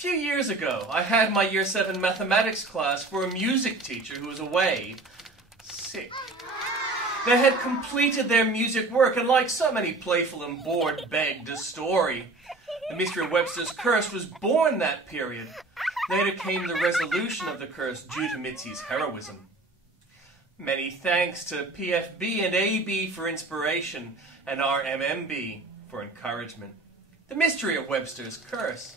few years ago, I had my Year 7 mathematics class for a music teacher who was away, sick. They had completed their music work, and like so many playful and bored, begged a story. The mystery of Webster's curse was born that period. Later came the resolution of the curse due to Mitzi's heroism. Many thanks to PFB and AB for inspiration, and our MMB for encouragement. The mystery of Webster's curse.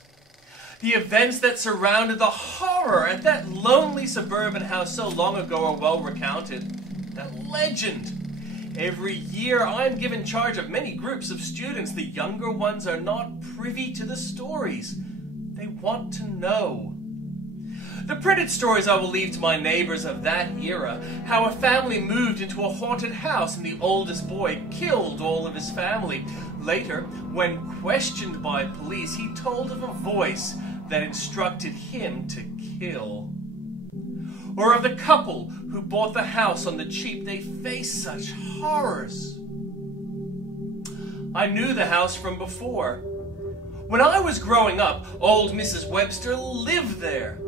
The events that surrounded the horror at that lonely suburban house so long ago are well recounted. That legend. Every year I'm given charge of many groups of students. The younger ones are not privy to the stories. They want to know. The printed stories I will leave to my neighbors of that era, how a family moved into a haunted house and the oldest boy killed all of his family. Later, when questioned by police, he told of a voice that instructed him to kill. Or of the couple who bought the house on the cheap. They faced such horrors. I knew the house from before. When I was growing up, old Mrs. Webster lived there.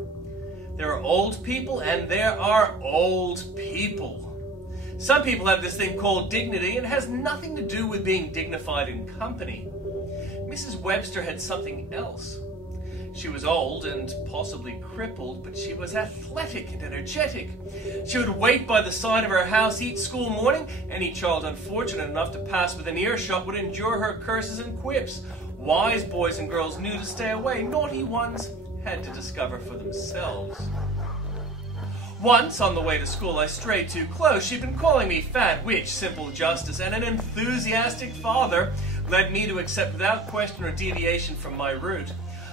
There are old people and there are old people. Some people have this thing called dignity, and it has nothing to do with being dignified in company. Mrs. Webster had something else. She was old and possibly crippled, but she was athletic and energetic. She would wait by the side of her house each school morning. Any child unfortunate enough to pass within earshot would endure her curses and quips. Wise boys and girls knew to stay away. Naughty ones had to discover for themselves. Once, on the way to school, I strayed too close. She'd been calling me fat, witch, simple justice, and an enthusiastic father led me to accept without question or deviation from my route.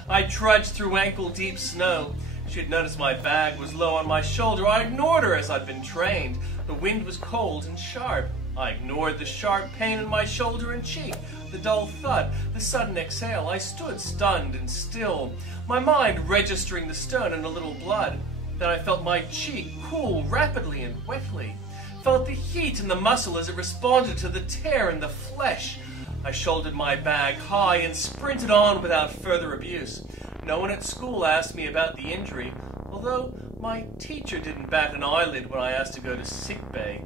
I trudged through ankle-deep snow. She had noticed my bag was low on my shoulder. I ignored her as I'd been trained. The wind was cold and sharp. I ignored the sharp pain in my shoulder and cheek, the dull thud, the sudden exhale. I stood stunned and still, my mind registering the stone and a little blood. Then I felt my cheek cool rapidly and wetly, felt the heat in the muscle as it responded to the tear in the flesh. I shouldered my bag high and sprinted on without further abuse. No one at school asked me about the injury, although my teacher didn't bat an eyelid when I asked to go to sick bay.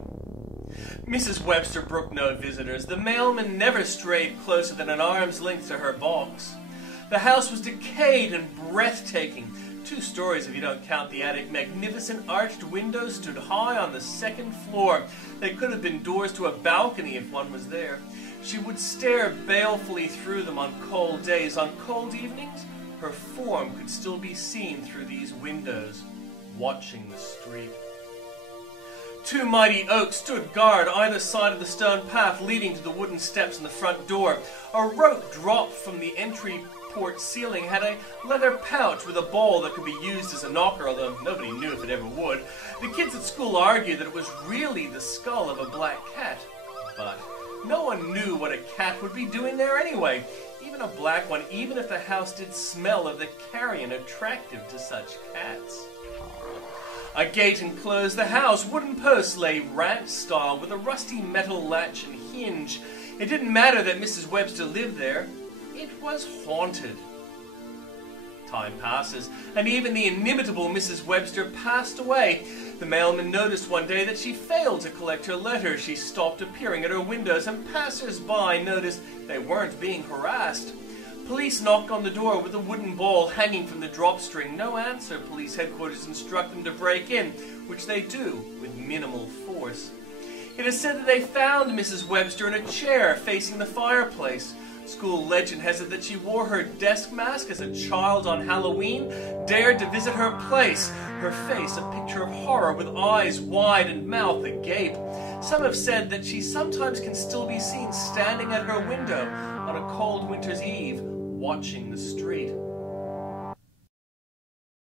Mrs. Webster brooked no visitors. The mailman never strayed closer than an arm's length to her box. The house was decayed and breathtaking. 2 stories if you don't count the attic. Magnificent arched windows stood high on the 2nd floor. They could have been doors to a balcony if one was there. She would stare balefully through them on cold days. On cold evenings, her form could still be seen through these windows, watching the street. 2 mighty oaks stood guard either side of the stone path leading to the wooden steps in the front door. A rope dropped from the entry port ceiling had a leather pouch with a ball that could be used as a knocker, although nobody knew if it ever would. The kids at school argued that it was really the skull of a black cat, but no one knew what a cat would be doing there anyway. Even a black one, even if the house did smell of the carrion attractive to such cats. A gate enclosed the house. Wooden posts lay ranch-style with a rusty metal latch and hinge. It didn't matter that Mrs. Webster lived there. It was haunted. Time passes, and even the inimitable Mrs. Webster passed away. The mailman noticed one day that she failed to collect her letter. She stopped appearing at her windows, and passers-by noticed they weren't being harassed. Police knocked on the door with a wooden ball hanging from the drop string. No answer. Police headquarters instruct them to break in, which they do with minimal force. It is said that they found Mrs. Webster in a chair facing the fireplace. School legend has it that she wore her desk mask as a child on Halloween, dared to visit her place, her face a picture of horror with eyes wide and mouth agape. Some have said that she sometimes can still be seen standing at her window on a cold winter's eve, watching the street.